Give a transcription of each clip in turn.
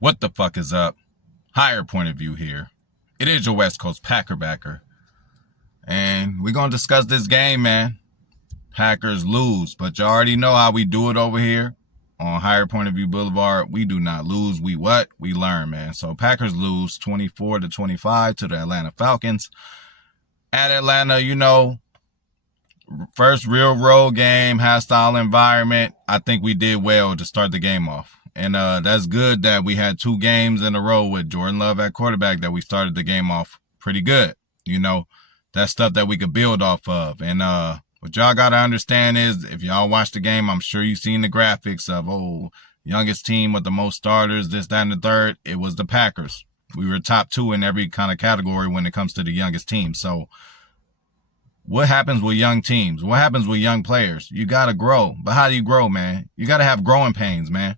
What the fuck is up? Higher point of view here. It is your West Coast Packer backer. And we're going to discuss this game, man. Packers lose, but you already know how we do it over here on Higher Point of View Boulevard. We do not lose. We what? We learn, man. So Packers lose 24-25 to the Atlanta Falcons. At Atlanta, first real road game, hostile environment. I think we did well to start the game off. And that's good that we had 2 games in a row with Jordan Love at quarterback that we started the game off pretty good. That's stuff that we could build off of. And what y'all got to understand is, if y'all watch the game, I'm sure you've seen the graphics of, youngest team with the most starters, this, that, and the third. It was the Packers. We were top 2 in every kind of category when it comes to the youngest team. So what happens with young teams? What happens with young players? You got to grow. But how do you grow, man? You got to have growing pains, man.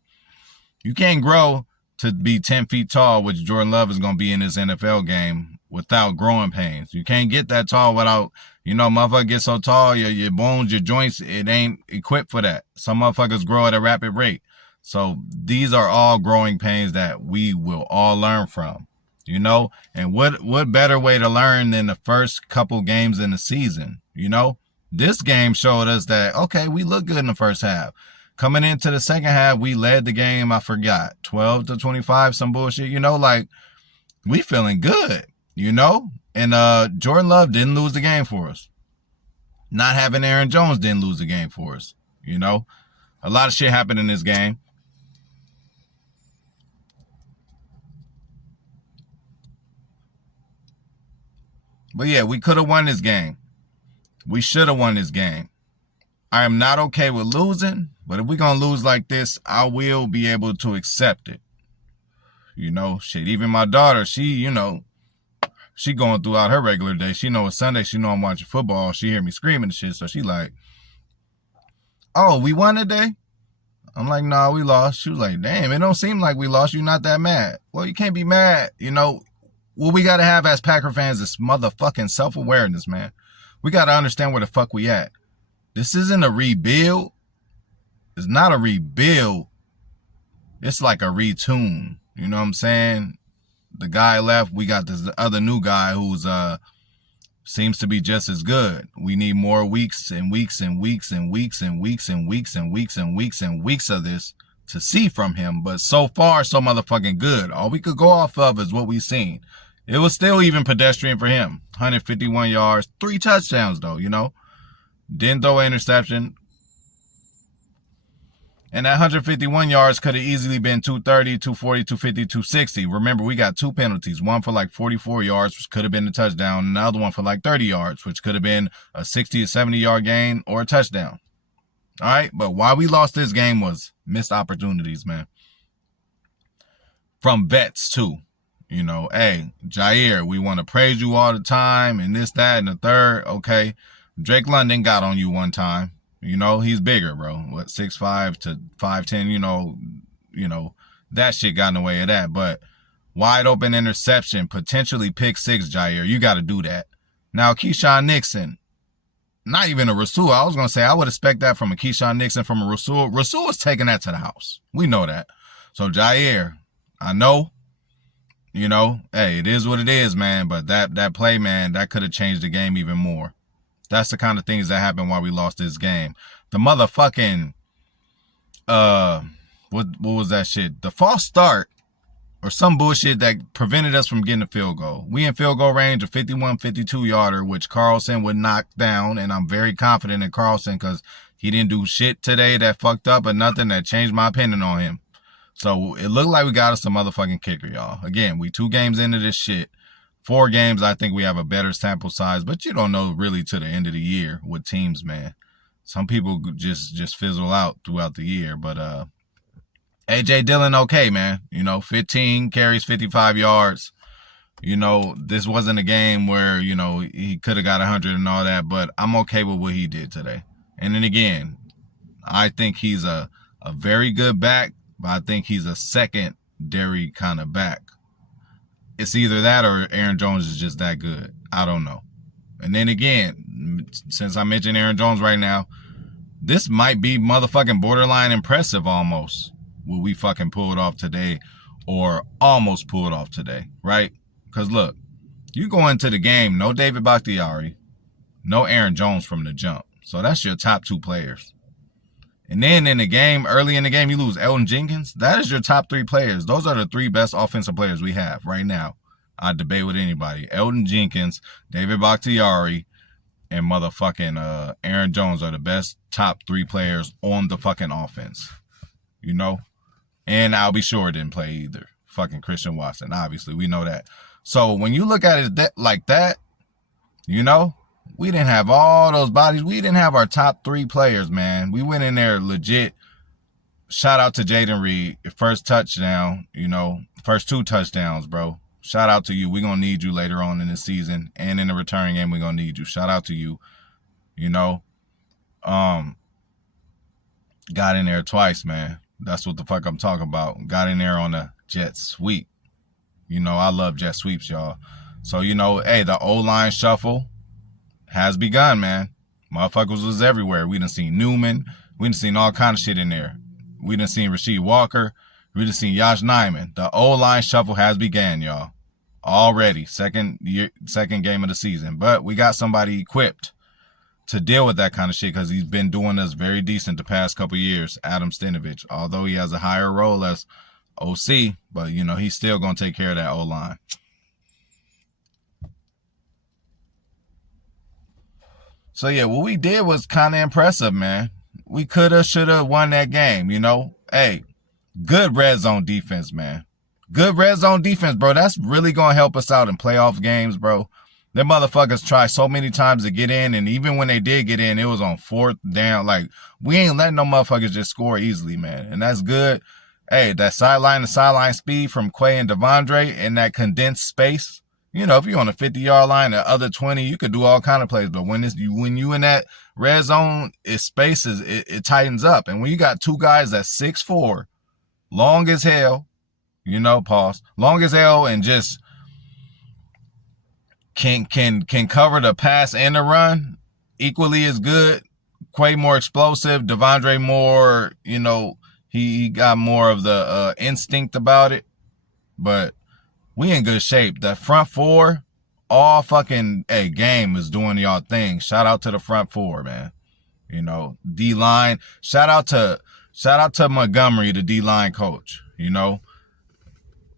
You can't grow to be 10 feet tall, which Jordan Love is going to be in this NFL game, without growing pains. You can't get that tall without, motherfucker get so tall, your bones, your joints, it ain't equipped for that. Some motherfuckers grow at a rapid rate. So these are all growing pains that we will all learn from, And what better way to learn than the first couple games in the season, This game showed us that, okay, we look good in the first half. Coming into the second half, we led the game, 12-25, some bullshit, we feeling good, And Jordan Love didn't lose the game for us. Not having Aaron Jones didn't lose the game for us, A lot of shit happened in this game. But yeah, we could have won this game. We should have won this game. I am not okay with losing, but if we're going to lose like this, I will be able to accept it. Shit, even my daughter, she going throughout her regular day. She know it's Sunday. She know I'm watching football. She hear me screaming and shit. So she like, oh, we won today? I'm like, nah, we lost. She was like, damn, it don't seem like we lost. You're not that mad. Well, you can't be mad. What we got to have as Packer fans is motherfucking self-awareness, man. We got to understand where the fuck we at. This isn't a rebuild. It's not a rebuild. It's like a retune. You know what I'm saying? The guy left. We got this other new guy who's seems to be just as good. We need more weeks and weeks and weeks and weeks and weeks and weeks and weeks and weeks and weeks of this to see from him. But so far, so motherfucking good. All we could go off of is what we've seen. It was still even pedestrian for him. 151 yards, 3 touchdowns though, Didn't throw an interception. And that 151 yards could have easily been 230, 240, 250, 260. Remember, we got 2 penalties. One for like 44 yards, which could have been a touchdown. And another one for like 30 yards, which could have been a 60 or 70 yard gain or a touchdown. All right. But why we lost this game was missed opportunities, man. From vets too. Hey, Jair, we want to praise you all the time and this, that, and the third. Okay. Drake London got on you one time. He's bigger, bro. 6'5" to 5'10", that shit got in the way of that. But wide open interception, potentially pick 6, Jair. You got to do that. Now, Keyshawn Nixon, not even a Rasul. I was going to say, I would expect that from a Keyshawn Nixon, from a Rasul. Rasul is taking that to the house. We know that. So, Jair, I know, hey, it is what it is, man. But that play, man, that could have changed the game even more. That's the kind of things that happened while we lost this game. The motherfucking, what was that shit? The false start or some bullshit that prevented us from getting a field goal. We in field goal range of 51, 52 yarder, which Carlson would knock down. And I'm very confident in Carlson because he didn't do shit today that fucked up or nothing that changed my opinion on him. So it looked like we got us a motherfucking kicker, y'all. Again, we 2 games into this shit. 4 games, I think we have a better sample size, but you don't know really to the end of the year with teams, man. Some people just fizzle out throughout the year, but A.J. Dillon, okay, man. 15 carries, 55 yards. This wasn't a game where, he could have got 100 and all that, but I'm okay with what he did today. And then again, I think he's a very good back, but I think he's a secondary kind of back. It's either that or Aaron Jones is just that good. I don't know. And then again, since I mentioned Aaron Jones right now, this might be motherfucking borderline impressive almost, what we fucking pulled off today or almost pulled off today, right? Because look, you go into the game, no David Bakhtiari, no Aaron Jones from the jump. So that's your top two players. And then in the game, early in the game, you lose Elton Jenkins. That is your top three players. Those are the three best offensive players we have right now. I debate with anybody. Elton Jenkins, David Bakhtiari, and motherfucking Aaron Jones are the best top three players on the fucking offense. You know? And I'll be sure didn't play either. Fucking Christian Watson, obviously. We know that. So when you look at it like that, you know, we didn't have all those bodies. We didn't have our top three players, man. We went in there legit. Shout out to Jaden Reed. First touchdown, you know, first two touchdowns, bro. Shout out to you. We're going to need you later on in the season. And in the return game, we're going to need you. Shout out to you. You know, got in there twice, man. That's what the fuck I'm talking about. Got in there on a jet sweep. You know, I love jet sweeps, y'all. So, you know, hey, the O-line shuffle has begun, man. Motherfuckers was everywhere. We done seen Newman. We done seen all kind of shit in there. We done seen Rasheed Walker. We done seen Josh Nyman. The O-line shuffle has began, y'all. Already. Second game of the season. But we got somebody equipped to deal with that kind of shit because he's been doing us very decent the past couple years, Adam Stenavich. Although he has a higher role as OC, but, you know, he's still going to take care of that O-line. So, yeah, what we did was kind of impressive, man. We could have, should have won that game, you know. Hey, good red zone defense, man. Good red zone defense, bro. That's really going to help us out in playoff games, bro. Them motherfuckers try so many times to get in, and even when they did get in, it was on fourth down. Like, we ain't letting no motherfuckers just score easily, man. And that's good. Hey, that sideline to sideline speed from Quay and Devondre in that condensed space. You know, if you're on a 50-yard line, the other 20, you could do all kind of plays. But when you in that red zone, it tightens up. And when you got two guys that's 6'4", long as hell, you know, pause, long as hell, and just can cover the pass and the run equally as good. Quay more explosive, Devondre more, you know, he got more of the instinct about it. But we in good shape. That front four, all fucking game is doing y'all thing. Shout out to the front four, man. You know, D-line. Shout out to Montgomery, the D-line coach. You know,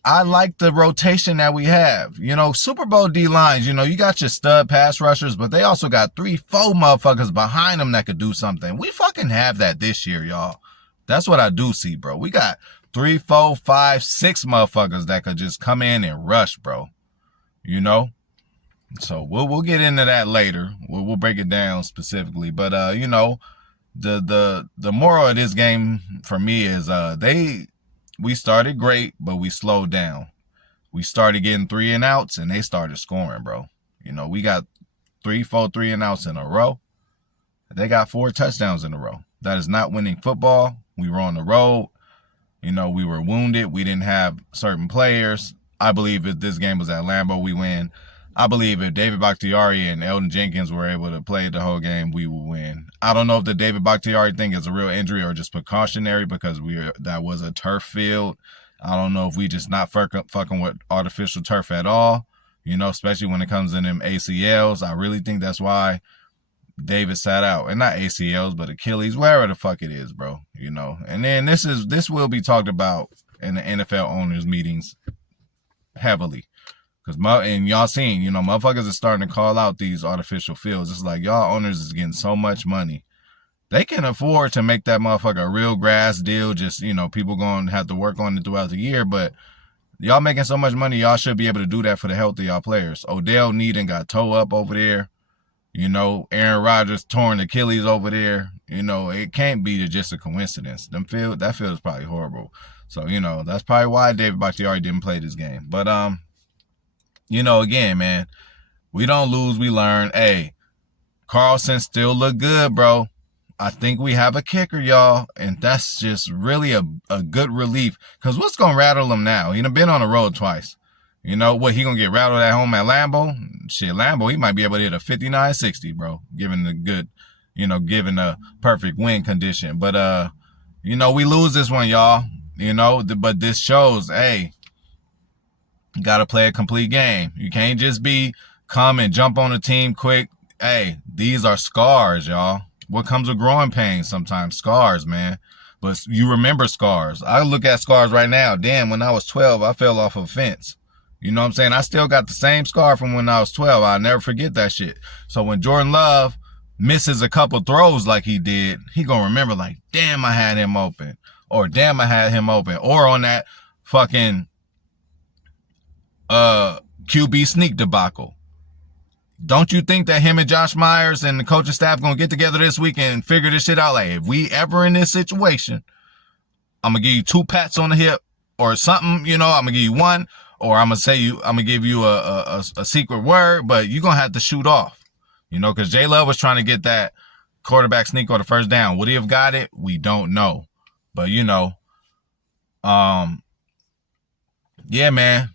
I like the rotation that we have. You know, Super Bowl D-lines, you know, you got your stud pass rushers, but they also got 3-4 motherfuckers behind them that could do something. We fucking have that this year, y'all. That's what I do see, bro. We got 3, 4, 5, 6 motherfuckers that could just come in and rush, bro. You know? So we'll get into that later. We'll break it down specifically. But you know, the moral of this game for me is we started great, but we slowed down. We started getting 3 and outs and they started scoring, bro. You know, we got 3, 4 3 and outs in a row. They got 4 touchdowns in a row. That is not winning football. We were on the road. You know, we were wounded. We didn't have certain players. I believe if this game was at Lambeau, we win. I believe if David Bakhtiari and Elton Jenkins were able to play the whole game, we will win. I don't know if the David Bakhtiari thing is a real injury or just precautionary because that was a turf field. I don't know if we just not fucking with artificial turf at all, you know, especially when it comes in them ACLs. I really think that's why David sat out. And not ACLs, but Achilles, wherever the fuck it is, bro. You know. And then this will be talked about in the NFL owners meetings heavily. And y'all seen, you know, motherfuckers are starting to call out these artificial fields. It's like y'all owners is getting so much money. They can afford to make that motherfucker a real grass deal. Just, you know, people going to have to work on it throughout the year. But y'all making so much money, y'all should be able to do that for the health of y'all players. Odell Needham got toe up over there. You know, Aaron Rodgers torn Achilles over there. You know, it can't be just a coincidence. That field is probably horrible. So, you know, that's probably why David Bakhtiari didn't play this game. But, you know, again, man, we don't lose, we learn. Hey, Carlson still look good, bro. I think we have a kicker, y'all, and that's just really a good relief. Because what's going to rattle him now? He done been on the road twice. You know, what, he going to get rattled at home at Lambeau? Shit, Lambeau, he might be able to hit a 59-60, bro, given the good, you know, given the perfect win condition. But, you know, we lose this one, y'all. But this shows, hey, you got to play a complete game. You can't just come and jump on a team quick. Hey, these are scars, y'all. What comes with growing pains sometimes? Scars, man. But you remember scars. I look at scars right now. Damn, when I was 12, I fell off a fence. You know what I'm saying? I still got the same scar from when I was 12. I'll never forget that shit. So when Jordan Love misses a couple throws like he did, he gonna remember like, damn, I had him open. Or damn, I had him open. Or on that fucking QB sneak debacle. Don't you think that him and Josh Myers and the coaching staff gonna get together this week and figure this shit out? Like, if we ever in this situation, I'm gonna give you 2 pats on the hip or something, I'm gonna give you 1, or I'm gonna give you a secret word, but you're gonna have to shoot off, because J Love was trying to get that quarterback sneak on the first down. Would he have got it? We don't know. But yeah, man.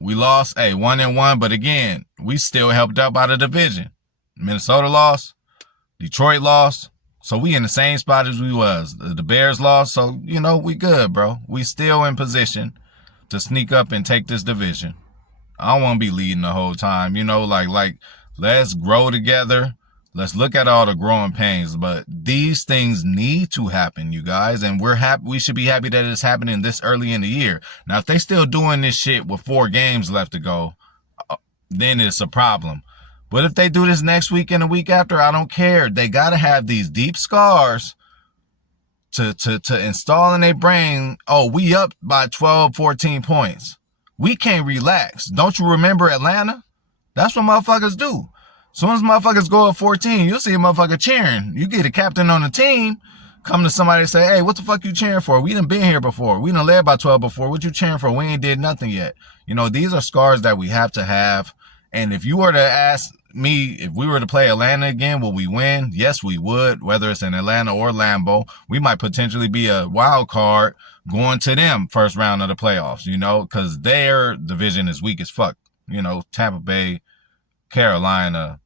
We lost, 1-1, but again, we still helped out by the division. Minnesota lost, Detroit lost, so we in the same spot as we was. The Bears lost, so, we good, bro. We still in position to sneak up and take this division. I don't want to be leading the whole time, like let's grow together. Let's look at all the growing pains, but these things need to happen, you guys, and we're happy. We should be happy that it's happening this early in the year. Now, if they still doing this shit with 4 games left to go, then it's a problem. But if they do this next week and the week after, I don't care. They got to have these deep scars to install in their brain. Oh, we up by 12, 14 points. We can't relax. Don't you remember Atlanta? That's what motherfuckers do. As soon as motherfuckers go up 14, you'll see a motherfucker cheering. You get a captain on the team, come to somebody and say, hey, what the fuck you cheering for? We done been here before. We done led by 12 before. What you cheering for? We ain't did nothing yet. These are scars that we have to have. And if you were to ask me, if we were to play Atlanta again, will we win? Yes, we would. Whether it's in Atlanta or Lambeau, we might potentially be a wild card going to them first round of the playoffs, because their division is weak as fuck. Tampa Bay, Carolina,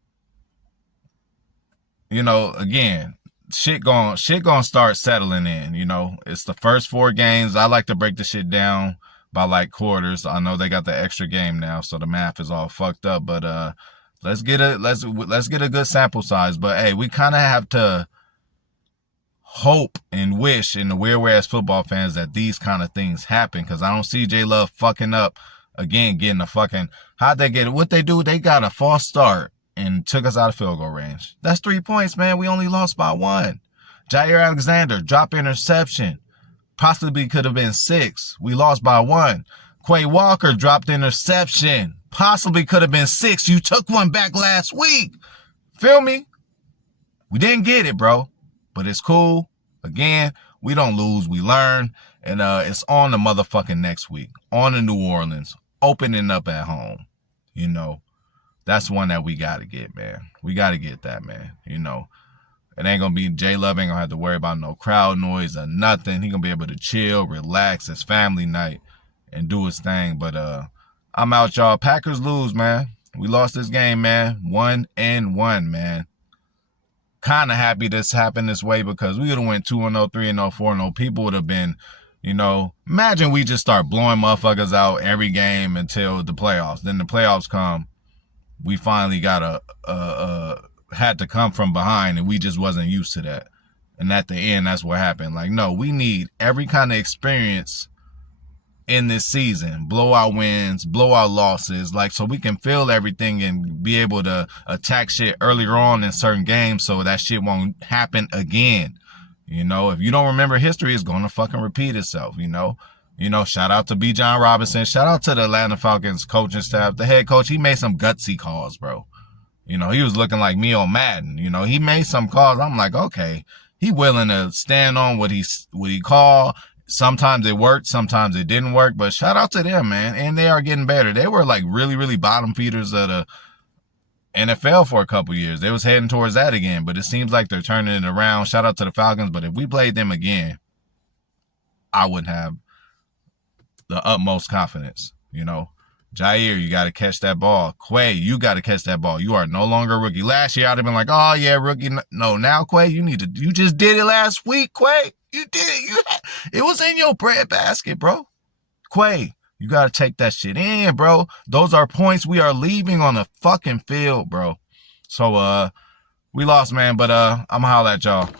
again, shit gonna start settling in, It's the first 4 games. I like to break the shit down by like quarters. I know they got the extra game now, so the math is all fucked up, but let's get a good sample size. But hey, we kind of have to hope and wish in the weird way as football fans that these kind of things happen, because I don't see J Love fucking up again, getting a fucking, how'd they get it? What they do, they got a false start and took us out of field goal range. That's 3 points, man. We only lost by 1. Jair Alexander, drop interception. Possibly could have been 6. We lost by 1. Quay Walker dropped interception. Possibly could have been 6. You took one back last week. Feel me? We didn't get it, bro. But it's cool. Again, we don't lose. We learn. And it's on the motherfucking next week. On to New Orleans. Opening up at home. That's one that we got to get, man. We got to get that, man. It ain't going to be, J Love ain't going to have to worry about no crowd noise or nothing. He going to be able to chill, relax, his family night, and do his thing. But I'm out, y'all. Packers lose, man. We lost this game, man. 1-1, man. Kind of happy this happened this way, because we would have went 2-0, 3-0, 4-0. People would have been, imagine we just start blowing motherfuckers out every game until the playoffs. Then the playoffs come. We finally got had to come from behind, and we just wasn't used to that. And at the end, that's what happened. Like, no, we need every kind of experience in this season. Blowout wins, blowout losses, so we can feel everything and be able to attack shit earlier on in certain games so that shit won't happen again. If you don't remember, history is going to fucking repeat itself, shout out to B. John Robinson. Shout out to the Atlanta Falcons coaching staff. The head coach, he made some gutsy calls, bro. He was looking like me on Madden. He made some calls. I'm like, okay, he willing to stand on what he called. Sometimes it worked, sometimes it didn't work, but shout out to them, man. And they are getting better. They were like really, really bottom feeders of the NFL for a couple years. They was heading towards that again, but it seems like they're turning it around. Shout out to the Falcons. But if we played them again, I wouldn't have the utmost confidence. Jair, you got to catch that ball. Quay, you got to catch that ball. You are no longer a rookie. Last year, I'd have been like, oh, yeah, rookie. No, now, Quay, you just did it last week, Quay. You did. It was in your breadbasket, bro. Quay, you got to take that shit in, bro. Those are points we are leaving on the fucking field, bro. So, we lost, man, but I'm going to holler at y'all.